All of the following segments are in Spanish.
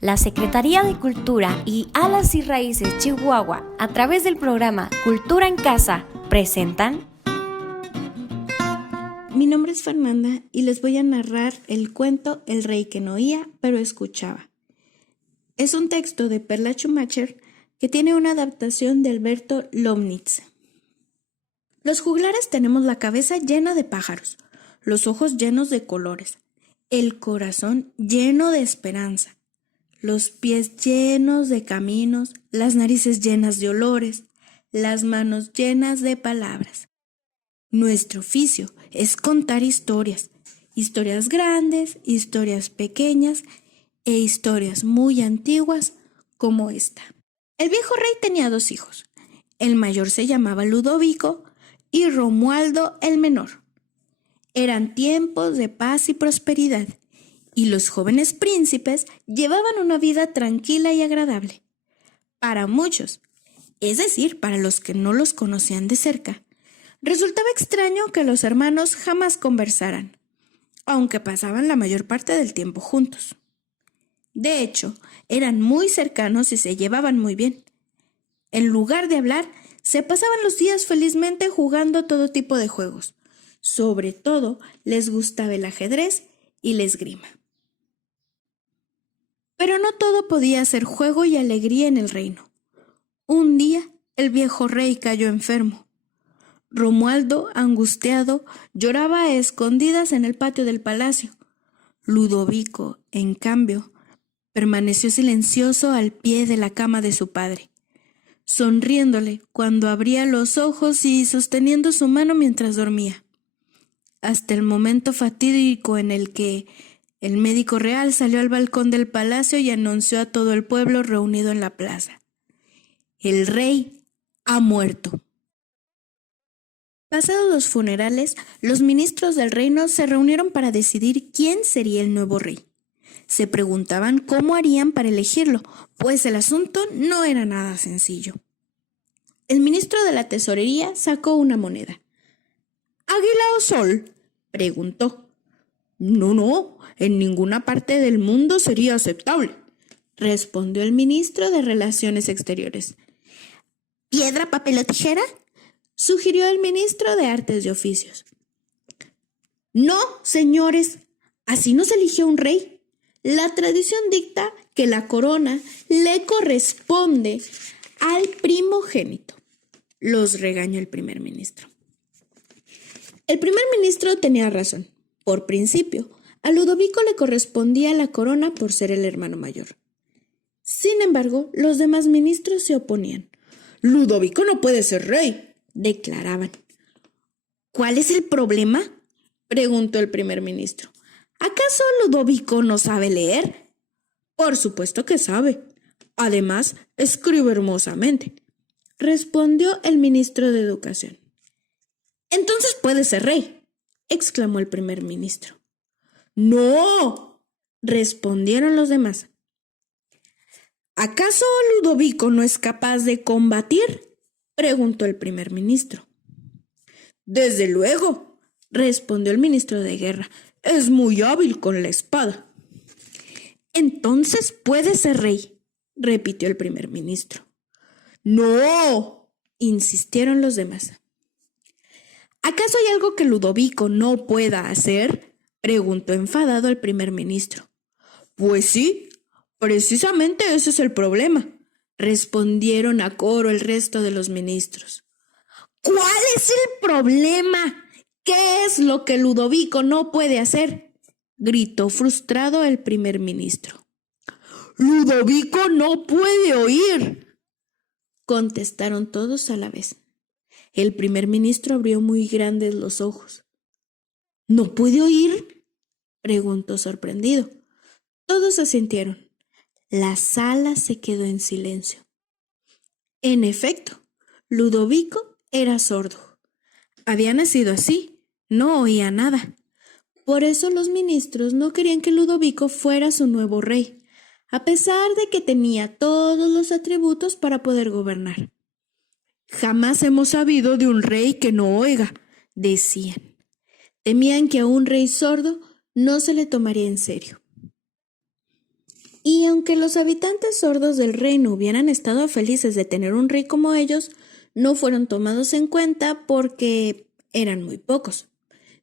La Secretaría de Cultura y Alas y Raíces Chihuahua, a través del programa Cultura en Casa, presentan... Mi nombre es Fernanda y les voy a narrar el cuento El rey que no oía, pero escuchaba. Es un texto de Perla Schumacher que tiene una adaptación de Alberto Lomnitz. Los juglares tenemos la cabeza llena de pájaros, los ojos llenos de colores, el corazón lleno de esperanza, los pies llenos de caminos, las narices llenas de olores, las manos llenas de palabras. Nuestro oficio es contar historias, historias grandes, historias pequeñas e historias muy antiguas como esta. El viejo rey tenía 2 hijos. El mayor se llamaba Ludovico y Romualdo el menor. Eran tiempos de paz y prosperidad, y los jóvenes príncipes llevaban una vida tranquila y agradable. Para muchos, es decir, para los que no los conocían de cerca, resultaba extraño que los hermanos jamás conversaran, aunque pasaban la mayor parte del tiempo juntos. De hecho, eran muy cercanos y se llevaban muy bien. En lugar de hablar, se pasaban los días felizmente jugando todo tipo de juegos. Sobre todo, les gustaba el ajedrez y la esgrima. Pero no todo podía ser juego y alegría en el reino. Un día, el viejo rey cayó enfermo. Romualdo, angustiado, lloraba a escondidas en el patio del palacio. Ludovico, en cambio, permaneció silencioso al pie de la cama de su padre, sonriéndole cuando abría los ojos y sosteniendo su mano mientras dormía, hasta el momento fatídico en el que el médico real salió al balcón del palacio y anunció a todo el pueblo reunido en la plaza: el rey ha muerto. Pasados los funerales, los ministros del reino se reunieron para decidir quién sería el nuevo rey. Se preguntaban cómo harían para elegirlo, pues el asunto no era nada sencillo. El ministro de la tesorería sacó una moneda. ¿Águila o sol?, preguntó. No, en ninguna parte del mundo sería aceptable, respondió el ministro de Relaciones Exteriores. ¿Piedra, papel o tijera?, sugirió el ministro de Artes y Oficios. No, señores, así no se eligió un rey. La tradición dicta que la corona le corresponde al primogénito, los regañó el primer ministro. El primer ministro tenía razón. Por principio, a Ludovico le correspondía la corona por ser el hermano mayor. Sin embargo, los demás ministros se oponían. Ludovico no puede ser rey, declaraban. ¿Cuál es el problema?, preguntó el primer ministro. ¿Acaso Ludovico no sabe leer? Por supuesto que sabe. Además, escribe hermosamente, respondió el ministro de Educación. Entonces puede ser rey, exclamó el primer ministro. ¡No!, respondieron los demás. ¿Acaso Ludovico no es capaz de combatir?, preguntó el primer ministro. Desde luego, respondió el ministro de Guerra. Es muy hábil con la espada. Entonces puede ser rey, repitió el primer ministro. ¡No!, insistieron los demás. ¿Acaso hay algo que Ludovico no pueda hacer?, preguntó enfadado el primer ministro. Pues sí, precisamente ese es el problema, respondieron a coro el resto de los ministros. ¿Cuál es el problema? ¿Qué es lo que Ludovico no puede hacer?, gritó frustrado el primer ministro. ¡Ludovico no puede oír!, contestaron todos a la vez. El primer ministro abrió muy grandes los ojos. ¿No puede oír?, preguntó sorprendido. Todos asintieron. La sala se quedó en silencio. En efecto, Ludovico era sordo. Había nacido así, no oía nada. Por eso los ministros no querían que Ludovico fuera su nuevo rey, a pesar de que tenía todos los atributos para poder gobernar. Jamás hemos sabido de un rey que no oiga, decían. Temían que a un rey sordo no se le tomaría en serio. Y aunque los habitantes sordos del reino hubieran estado felices de tener un rey como ellos, no fueron tomados en cuenta porque eran muy pocos.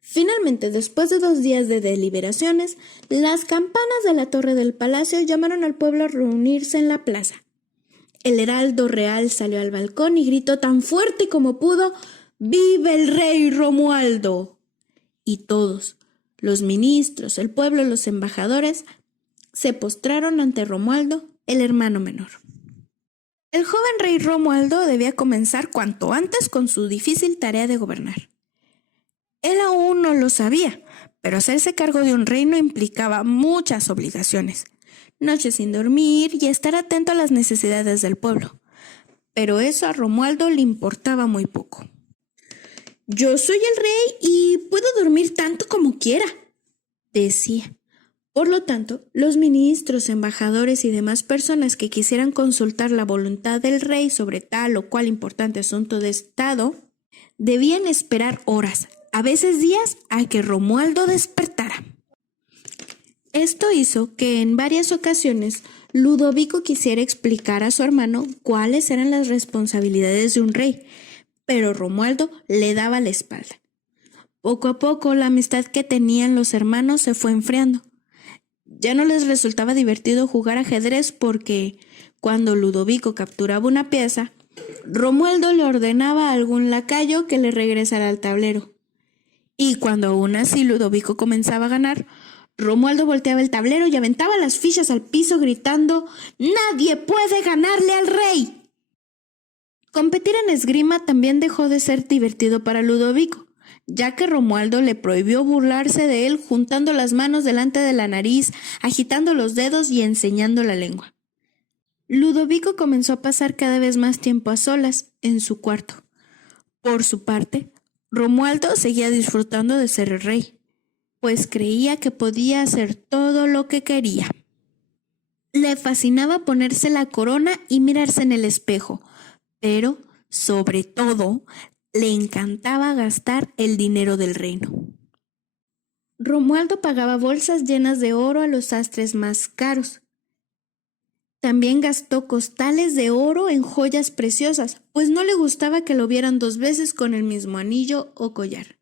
Finalmente, después de 2 días de deliberaciones, las campanas de la torre del palacio llamaron al pueblo a reunirse en la plaza. El heraldo real salió al balcón y gritó tan fuerte como pudo: ¡Vive el rey Romualdo! Y todos, los ministros, el pueblo y los embajadores, se postraron ante Romualdo, el hermano menor. El joven rey Romualdo debía comenzar cuanto antes con su difícil tarea de gobernar. Él aún no lo sabía, pero hacerse cargo de un reino implicaba muchas obligaciones, noches sin dormir y estar atento a las necesidades del pueblo. Pero eso a Romualdo le importaba muy poco. «Yo soy el rey y puedo dormir tanto como quiera», decía. Por lo tanto, los ministros, embajadores y demás personas que quisieran consultar la voluntad del rey sobre tal o cual importante asunto de Estado, debían esperar horas, a veces días, a que Romualdo despertara. Esto hizo que en varias ocasiones Ludovico quisiera explicar a su hermano cuáles eran las responsabilidades de un rey, pero Romualdo le daba la espalda. Poco a poco la amistad que tenían los hermanos se fue enfriando. Ya no les resultaba divertido jugar ajedrez porque, cuando Ludovico capturaba una pieza, Romualdo le ordenaba a algún lacayo que le regresara al tablero. Y cuando aún así Ludovico comenzaba a ganar, Romualdo volteaba el tablero y aventaba las fichas al piso gritando: «¡Nadie puede ganarle al rey!». Competir en esgrima también dejó de ser divertido para Ludovico, ya que Romualdo le prohibió burlarse de él juntando las manos delante de la nariz, agitando los dedos y enseñando la lengua. Ludovico comenzó a pasar cada vez más tiempo a solas en su cuarto. Por su parte, Romualdo seguía disfrutando de ser el rey, pues creía que podía hacer todo lo que quería. Le fascinaba ponerse la corona y mirarse en el espejo, pero, sobre todo, le encantaba gastar el dinero del reino. Romualdo pagaba bolsas llenas de oro a los sastres más caros. También gastó costales de oro en joyas preciosas, pues no le gustaba que lo vieran 2 veces con el mismo anillo o collar.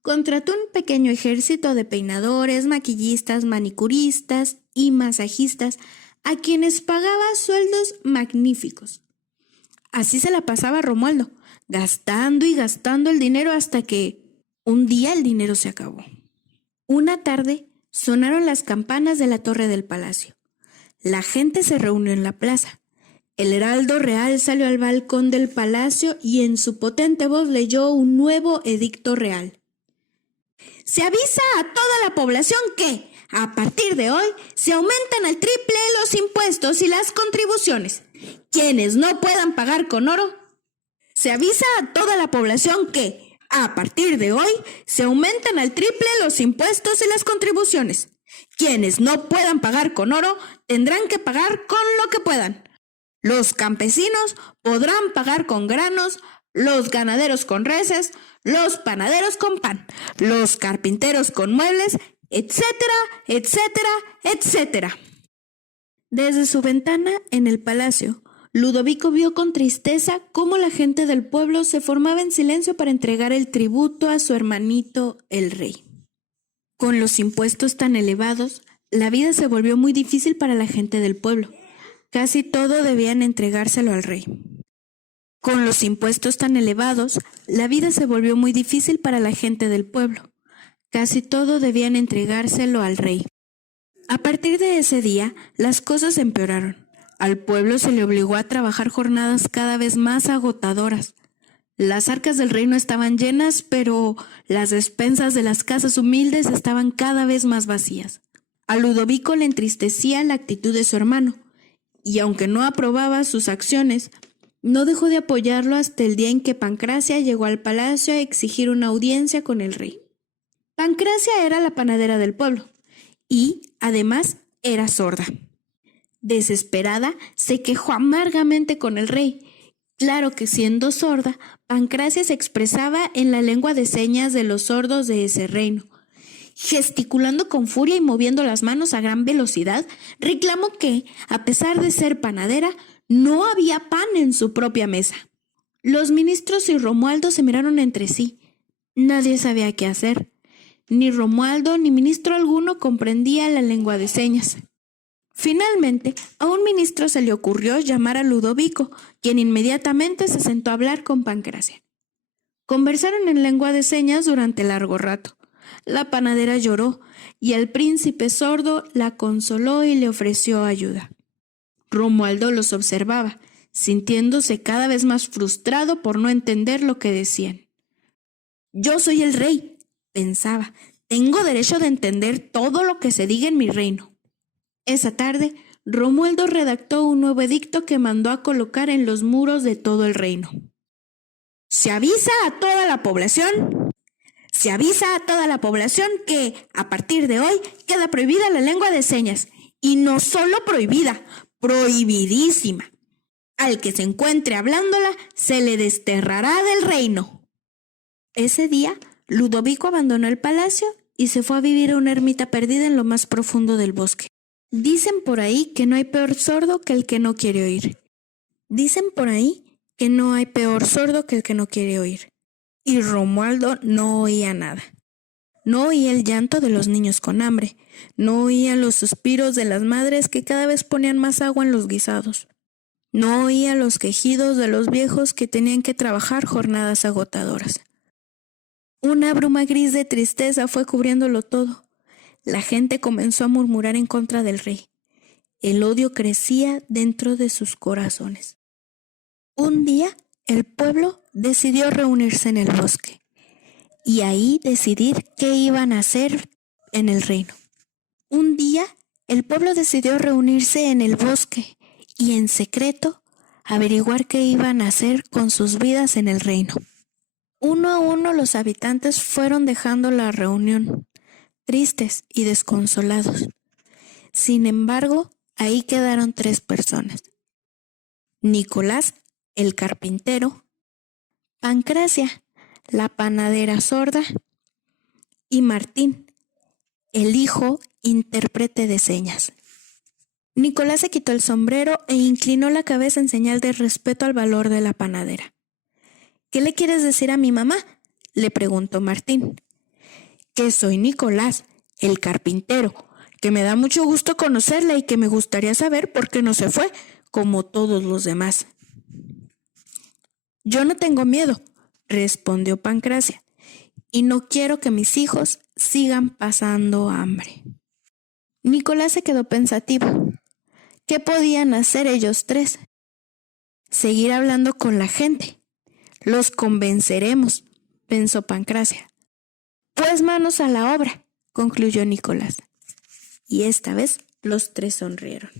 Contrató un pequeño ejército de peinadores, maquillistas, manicuristas y masajistas, a quienes pagaba sueldos magníficos. Así se la pasaba Romualdo, gastando y gastando el dinero hasta que un día el dinero se acabó. Una tarde sonaron las campanas de la torre del palacio. La gente se reunió en la plaza. El heraldo real salió al balcón del palacio y en su potente voz leyó un nuevo edicto real. Se avisa a toda la población que, a partir de hoy, se aumentan al triple los impuestos y las contribuciones. Quienes no puedan pagar con oro. Se avisa a toda la población que, a partir de hoy, se aumentan al triple los impuestos y las contribuciones. Quienes no puedan pagar con oro tendrán que pagar con lo que puedan. Los campesinos podrán pagar con granos, los ganaderos con reses, los panaderos con pan, los carpinteros con muebles, etcétera, etcétera, etcétera. Desde su ventana en el palacio, Ludovico vio con tristeza cómo la gente del pueblo se formaba en silencio para entregar el tributo a su hermanito el rey. Con los impuestos tan elevados, la vida se volvió muy difícil para la gente del pueblo. Casi todo debían entregárselo al rey. Con los impuestos tan elevados, la vida se volvió muy difícil para la gente del pueblo. Casi todo debían entregárselo al rey. A partir de ese día, las cosas empeoraron. Al pueblo se le obligó a trabajar jornadas cada vez más agotadoras. Las arcas del reino estaban llenas, pero las despensas de las casas humildes estaban cada vez más vacías. A Ludovico le entristecía la actitud de su hermano, y aunque no aprobaba sus acciones, no dejó de apoyarlo hasta el día en que Pancracia llegó al palacio a exigir una audiencia con el rey. Pancracia era la panadera del pueblo, y, además, era sorda. Desesperada, se quejó amargamente con el rey. Claro que siendo sorda, Pancracia se expresaba en la lengua de señas de los sordos de ese reino. Gesticulando con furia y moviendo las manos a gran velocidad, reclamó que, a pesar de ser panadera, no había pan en su propia mesa. Los ministros y Romualdo se miraron entre sí. Nadie sabía qué hacer. Ni Romualdo ni ministro alguno comprendía la lengua de señas. Finalmente, a un ministro se le ocurrió llamar a Ludovico, quien inmediatamente se sentó a hablar con Pancracia. Conversaron en lengua de señas durante largo rato. La panadera lloró y el príncipe sordo la consoló y le ofreció ayuda. Romualdo los observaba, sintiéndose cada vez más frustrado por no entender lo que decían. «Yo soy el rey», pensaba, «tengo derecho de entender todo lo que se diga en mi reino». Esa tarde, Romualdo redactó un nuevo edicto que mandó a colocar en los muros de todo el reino. Se avisa a toda la población que, a partir de hoy, queda prohibida la lengua de señas. Y no solo prohibida, prohibidísima. Al que se encuentre hablándola, se le desterrará del reino. Ese día, Ludovico abandonó el palacio y se fue a vivir a una ermita perdida en lo más profundo del bosque. Dicen por ahí que no hay peor sordo que el que no quiere oír. Y Romualdo no oía nada. No oía el llanto de los niños con hambre. No oía los suspiros de las madres que cada vez ponían más agua en los guisados. No oía los quejidos de los viejos que tenían que trabajar jornadas agotadoras. Una bruma gris de tristeza fue cubriéndolo todo. La gente comenzó a murmurar en contra del rey. El odio crecía dentro de sus corazones. Un día, el pueblo decidió reunirse en el bosque y ahí decidir qué iban a hacer en el reino. Y en secreto averiguar qué iban a hacer con sus vidas en el reino. Uno a uno los habitantes fueron dejando la reunión, tristes y desconsolados. Sin embargo, ahí quedaron 3 personas: Nicolás, el carpintero; Pancracia, la panadera sorda; y Martín, el hijo intérprete de señas. Nicolás se quitó el sombrero e inclinó la cabeza en señal de respeto al valor de la panadera. «¿Qué le quieres decir a mi mamá?», le preguntó Martín. «Que soy Nicolás, el carpintero, que me da mucho gusto conocerla y que me gustaría saber por qué no se fue, como todos los demás». «Yo no tengo miedo», respondió Pancracia, «y no quiero que mis hijos sigan pasando hambre». Nicolás se quedó pensativo. ¿Qué podían hacer ellos 3? Seguir hablando con la gente. «Los convenceremos», pensó Pancracia. «Pues manos a la obra», concluyó Nicolás. Y esta vez los 3 sonrieron.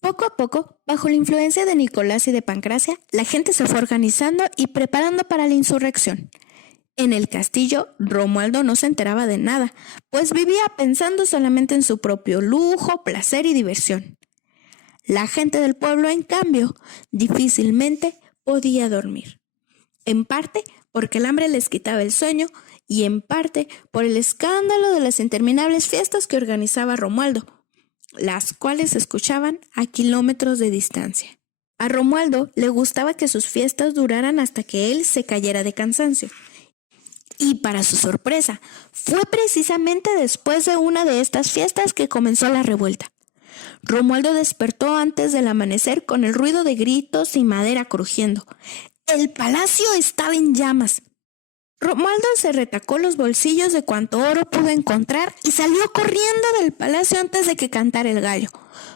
Poco a poco, bajo la influencia de Nicolás y de Pancracia, la gente se fue organizando y preparando para la insurrección. En el castillo, Romualdo no se enteraba de nada, pues vivía pensando solamente en su propio lujo, placer y diversión. La gente del pueblo, en cambio, difícilmente podía dormir. En parte porque el hambre les quitaba el sueño y en parte por el escándalo de las interminables fiestas que organizaba Romualdo, las cuales se escuchaban a kilómetros de distancia. A Romualdo le gustaba que sus fiestas duraran hasta que él se cayera de cansancio. Y para su sorpresa, fue precisamente después de una de estas fiestas que comenzó la revuelta. Romualdo despertó antes del amanecer con el ruido de gritos y madera crujiendo. El palacio estaba en llamas. Romualdo se retacó los bolsillos de cuanto oro pudo encontrar y salió corriendo del palacio antes de que cantara el gallo.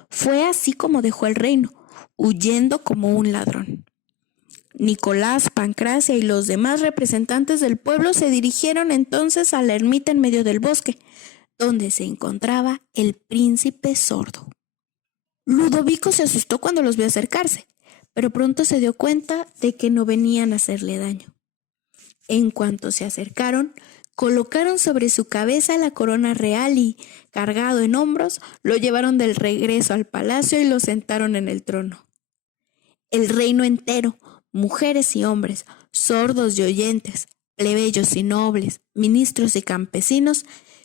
Fue así como dejó el reino, huyendo como un ladrón. Nicolás, Pancracia y los demás representantes del pueblo se dirigieron entonces a la ermita en medio del bosque, donde se encontraba el príncipe sordo. Ludovico se asustó cuando los vio acercarse, pero pronto se dio cuenta de que no venían a hacerle daño. En cuanto se acercaron, colocaron sobre su cabeza la corona real y, cargado en hombros, lo llevaron del regreso al palacio y lo sentaron en el trono. El reino entero, mujeres y hombres, sordos y oyentes, plebeyos y nobles, ministros y campesinos,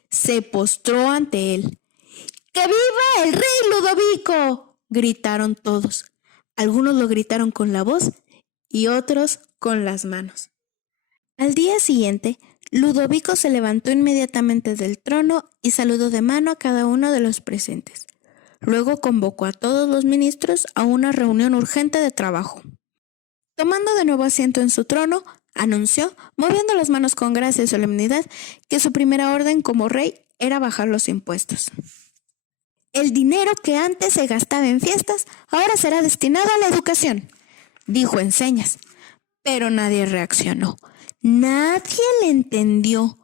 se postró ante él. ¡Que viva el rey Ludovico!, gritaron todos. Algunos lo gritaron con la voz y otros con las manos. Al día siguiente, Ludovico se levantó inmediatamente del trono y saludó de mano a cada uno de los presentes. Luego convocó a todos los ministros a una reunión urgente de trabajo. Tomando de nuevo asiento en su trono, anunció, moviendo las manos con gracia y solemnidad, que su primera orden como rey era bajar los impuestos. El dinero que antes se gastaba en fiestas ahora será destinado a la educación, dijo en señas, pero nadie reaccionó. Nadie le entendió.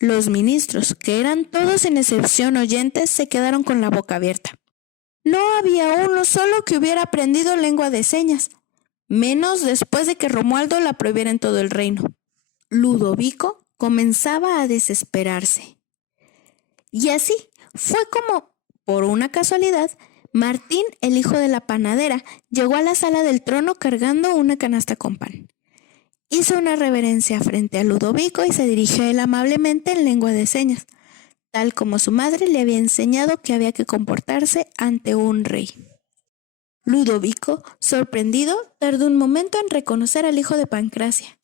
Los ministros, que eran todos sin excepción oyentes, se quedaron con la boca abierta. No había uno solo que hubiera aprendido lengua de señas, menos después de que Romualdo la prohibiera en todo el reino. Ludovico comenzaba a desesperarse. Y así fue como, por una casualidad, Martín, el hijo de la panadera, llegó a la sala del trono cargando una canasta con pan. Hizo una reverencia frente a Ludovico y se dirigió a él amablemente en lengua de señas, tal como su madre le había enseñado que había que comportarse ante un rey. Ludovico, sorprendido, tardó un momento en reconocer al hijo de Pancracia.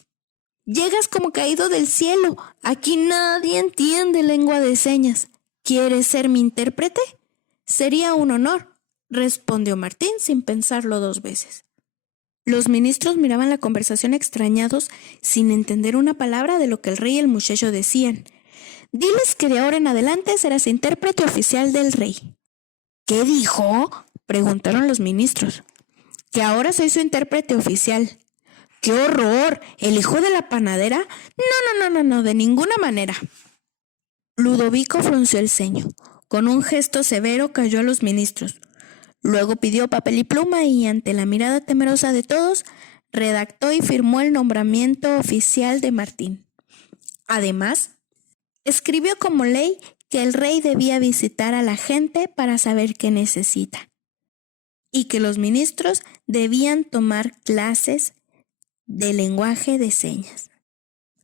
«Llegas como caído del cielo. Aquí nadie entiende lengua de señas. ¿Quieres ser mi intérprete? Sería un honor», respondió Martín sin pensarlo dos veces. Los ministros miraban la conversación extrañados, sin entender una palabra de lo que el rey y el muchacho decían. «Diles que de ahora en adelante serás intérprete oficial del rey». «¿Qué dijo?», preguntaron los ministros. «Que ahora soy su intérprete oficial». ¡Qué horror! ¿El hijo de la panadera? No, de ninguna manera. Ludovico frunció el ceño. Con un gesto severo cayó a los ministros. Luego pidió papel y pluma y, ante la mirada temerosa de todos, redactó y firmó el nombramiento oficial de Martín. Además, escribió como ley que el rey debía visitar a la gente para saber qué necesita y que los ministros debían tomar clases de lenguaje de señas.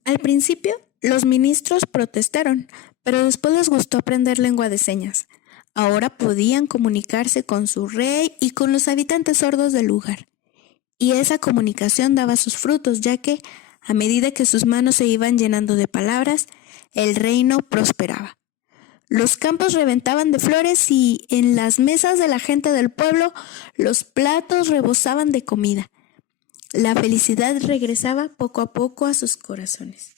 Al principio, los ministros protestaron, pero después les gustó aprender lengua de señas. Ahora podían comunicarse con su rey y con los habitantes sordos del lugar. Y esa comunicación daba sus frutos, ya que, a medida que sus manos se iban llenando de palabras, el reino prosperaba. Los campos reventaban de flores y en las mesas de la gente del pueblo los platos rebosaban de comida. La felicidad regresaba poco a poco a sus corazones.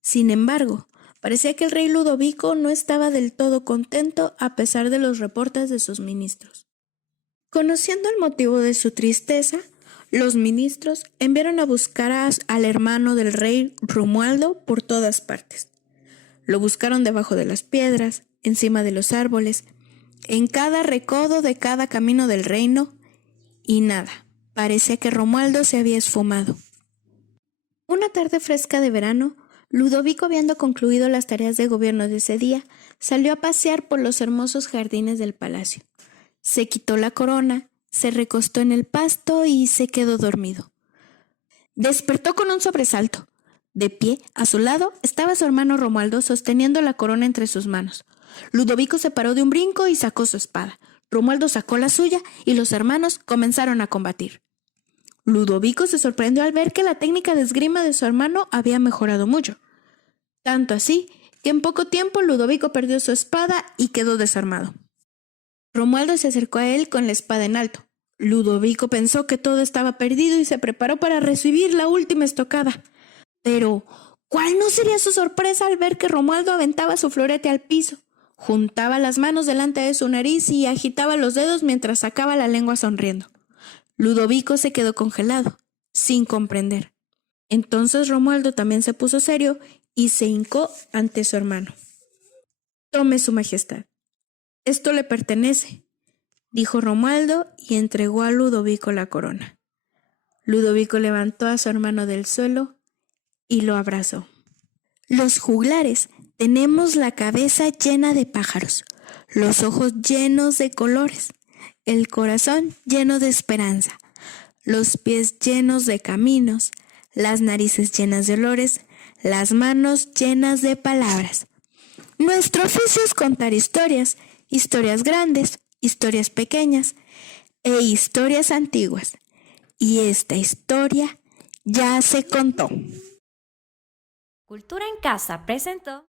Sin embargo, parecía que el rey Ludovico no estaba del todo contento a pesar de los reportes de sus ministros. Conociendo el motivo de su tristeza, los ministros enviaron a buscar al hermano del rey Romualdo por todas partes. Lo buscaron debajo de las piedras, encima de los árboles, en cada recodo de cada camino del reino, y nada. Parecía que Romualdo se había esfumado. Una tarde fresca de verano, Ludovico, habiendo concluido las tareas de gobierno de ese día, salió a pasear por los hermosos jardines del palacio. Se quitó la corona, se recostó en el pasto y se quedó dormido. Despertó con un sobresalto. De pie, a su lado, estaba su hermano Romualdo sosteniendo la corona entre sus manos. Ludovico se paró de un brinco y sacó su espada. Romualdo sacó la suya y los hermanos comenzaron a combatir. Ludovico se sorprendió al ver que la técnica de esgrima de su hermano había mejorado mucho. Tanto así que en poco tiempo Ludovico perdió su espada y quedó desarmado. Romualdo se acercó a él con la espada en alto. Ludovico pensó que todo estaba perdido y se preparó para recibir la última estocada. Pero, ¿cuál no sería su sorpresa al ver que Romualdo aventaba su florete al piso? Juntaba las manos delante de su nariz y agitaba los dedos mientras sacaba la lengua sonriendo. Ludovico se quedó congelado, sin comprender. Entonces Romualdo también se puso serio y se hincó ante su hermano. «Tome, su majestad. Esto le pertenece», dijo Romualdo y entregó a Ludovico la corona. Ludovico levantó a su hermano del suelo y lo abrazó. Los juglares tenemos la cabeza llena de pájaros, los ojos llenos de colores, el corazón lleno de esperanza, los pies llenos de caminos, las narices llenas de olores, las manos llenas de palabras. Nuestro oficio es contar historias, historias grandes, historias pequeñas e historias antiguas. Y esta historia ya se contó. Cultura en Casa presentó